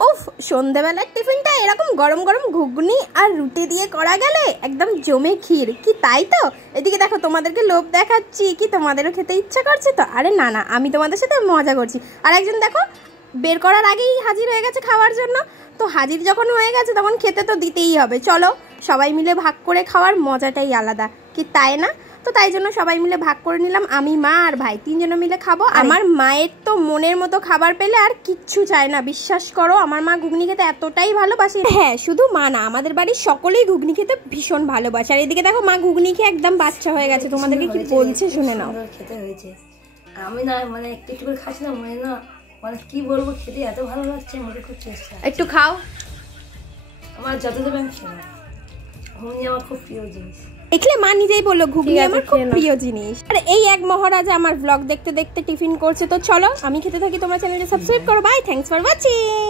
উফ, সন্ধ্যাবেলার টিফিনটা এরকম গরম গরম ঘুগনি আর রুটি দিয়ে করা গেলে একদম জমে ক্ষীর কি, তাই তো? এদিকে দেখো, তোমাদেরকে লোভ দেখাচ্ছি কি তোমাদেরও খেতে ইচ্ছা করছে তো? আরে না না, আমি তোমাদের সাথে মজা করছি। আর একজন দেখো বের করার আগেই হাজির হয়ে গেছে খাওয়ার জন্য। তো হাজির যখন হয়ে গেছে তখন খেতে তো দিতেই হবে। চলো সবাই মিলে ভাগ করে খাওয়ার মজাটাই আলাদা, কি তাই না? তো তাই জন্য সবাই মিলে ভাগ করে নিলাম, আমি, মা আর ভাই তিনজনে মিলে খাবো। আমার মায়ের তো মনের মতো খাবার পেলে আর কিচ্ছু চায় না, বিশ্বাস করো। আমার মা ঘুগনি খেতে এতটাই ভালোবাসে, হ্যাঁ শুধু মা না, আমাদের বাড়ির সকলেই ঘুগনি খেতে ভীষণ ভালোবাসে। আর এদিকে দেখো মা ঘুগনি খেয়ে একদম বাচ্চা হয়ে গেছে, তোমাদেরকে কি বলছে শুনে নাও। খেতে হয়েছে, আমি না মানে একটু একটু করে খাচ্ছি না, মানে না মানে কি বলবো, খেতে এত ভালো লাগছে, মনে খুব চেষ্টা। একটু খাও, আমার যত দেবেন খেয়ে, ঘুগনি আমার খুব প্রিয় জিনিস। দেখলে মা নিজেই বললো ঘুগনি আমার খুব প্রিয় জিনিস। আর এই এক মহারাজা আমার ব্লগ দেখতে দেখতে টিফিন করছে। তো চলো আমি খেতে থাকি, তোমরা চ্যানেলটা সাবস্ক্রাইব করো। Bye, thanks for watching.